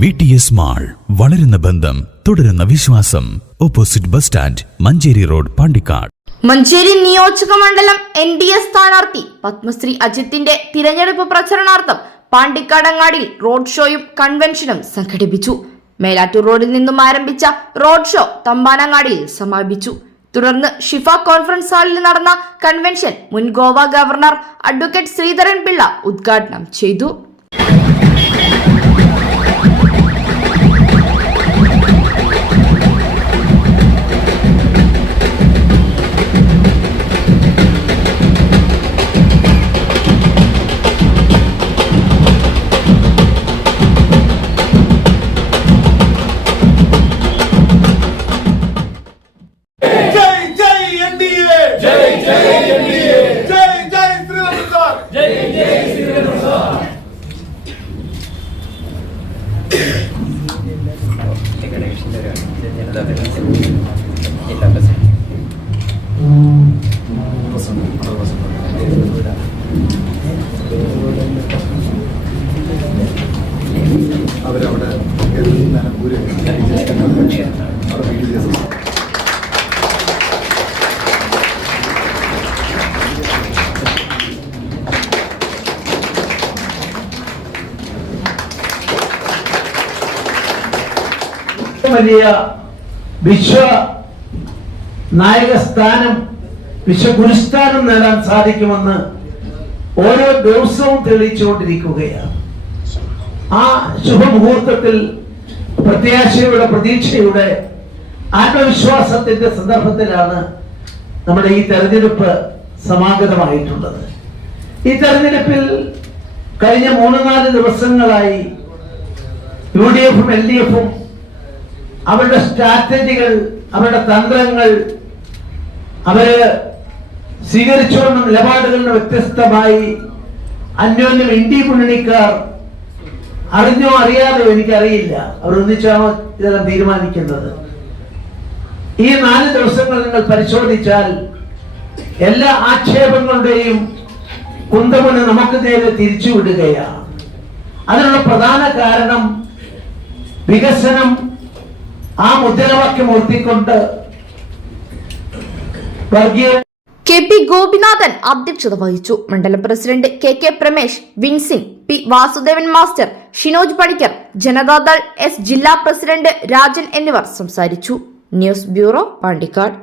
VTS mall, വളരുന്ന ബന്ധം, തുടരുന്ന വിശ്വാസം. Opposite bus stand, Manjeri road, Pandikkad. Manjeri നിയോജക മണ്ഡലം NDA സ്ഥാനാർത്ഥി പത്മശ്രീ അജിത്തിന്റെ തിരഞ്ഞെടുപ്പ് പ്രചരണാർത്ഥം പാണ്ടിക്കാടങ്ങാടിയിൽ റോഡ് ഷോയും കൺവെൻഷനും സംഘടിപ്പിച്ചു. മേലാറ്റൂർ റോഡിൽ നിന്നും ആരംഭിച്ച റോഡ് ഷോ തമ്പാനങ്ങാടിയിൽ സമാപിച്ചു. തുടർന്ന് ഷിഫ കോൺഫറൻസ് ഹാളിൽ നടന്ന കൺവെൻഷൻ മുൻ ഗോവ ഗവർണർ അഡ്വക്കേറ്റ് ശ്രീധരൻ പിള്ള ഉദ്ഘാടനം ചെയ്തു. വലിയ വിശ്വ നായക സ്ഥാനം, വിശ്വഗുരുസ്ഥാനം നേടാൻ സാധിക്കുമെന്ന് ഓരോ ദിവസവും തെളിയിച്ചുകൊണ്ടിരിക്കുകയാണ്. ആ ശുഭമുഹൂർത്തത്തിൽ പ്രത്യാശയുടെ, പ്രതീക്ഷയുടെ, ആത്മവിശ്വാസത്തിന്റെ സന്ദർഭത്തിലാണ് നമ്മുടെ ഈ തെരഞ്ഞെടുപ്പ് സമാഗതമായിട്ടുള്ളത്. ഈ തെരഞ്ഞെടുപ്പിൽ കഴിഞ്ഞ 3-4 ദിവസങ്ങളായി UDF-ഉം LDF-ഉം അവരുടെ സ്ട്രാറ്റജികൾ, അവരുടെ തന്ത്രങ്ങൾ, അവര് സ്വീകരിച്ചുകൊണ്ട നിലപാടുകളിൽ വ്യത്യസ്തമായി അന്യോന്യം ഇന്ത്യ മുന്നണിക്കാർ അറിഞ്ഞോ അറിയാതോ എനിക്കറിയില്ല, അവർ ഒന്നിച്ചാണോ ഇതെല്ലാം തീരുമാനിക്കുന്നത്. ഈ 4 ദിവസങ്ങൾ നിങ്ങൾ പരിശോധിച്ചാൽ എല്ലാ ആക്ഷേപങ്ങളുടെയും കുന്തമുന നമുക്ക് നേരെ തിരിച്ചുവിടുകയാണ്. അതിനുള്ള പ്രധാന കാരണം വികസനം ആ മുദ്രാവാക്യം ഉയർത്തിക്കൊണ്ട് KP ഗോപിനാഥൻ അധ്യക്ഷത വഹിച്ചു. മണ്ഡലം president KK Pramesh, Vinsin, P Vasudevan master, Shinoj Panicker, Janata Dal S ജില്ലാ പ്രസിഡന്റ് രാജൻ എന്നിവർ സംസാരിച്ചു. News bureau, Pandikkad.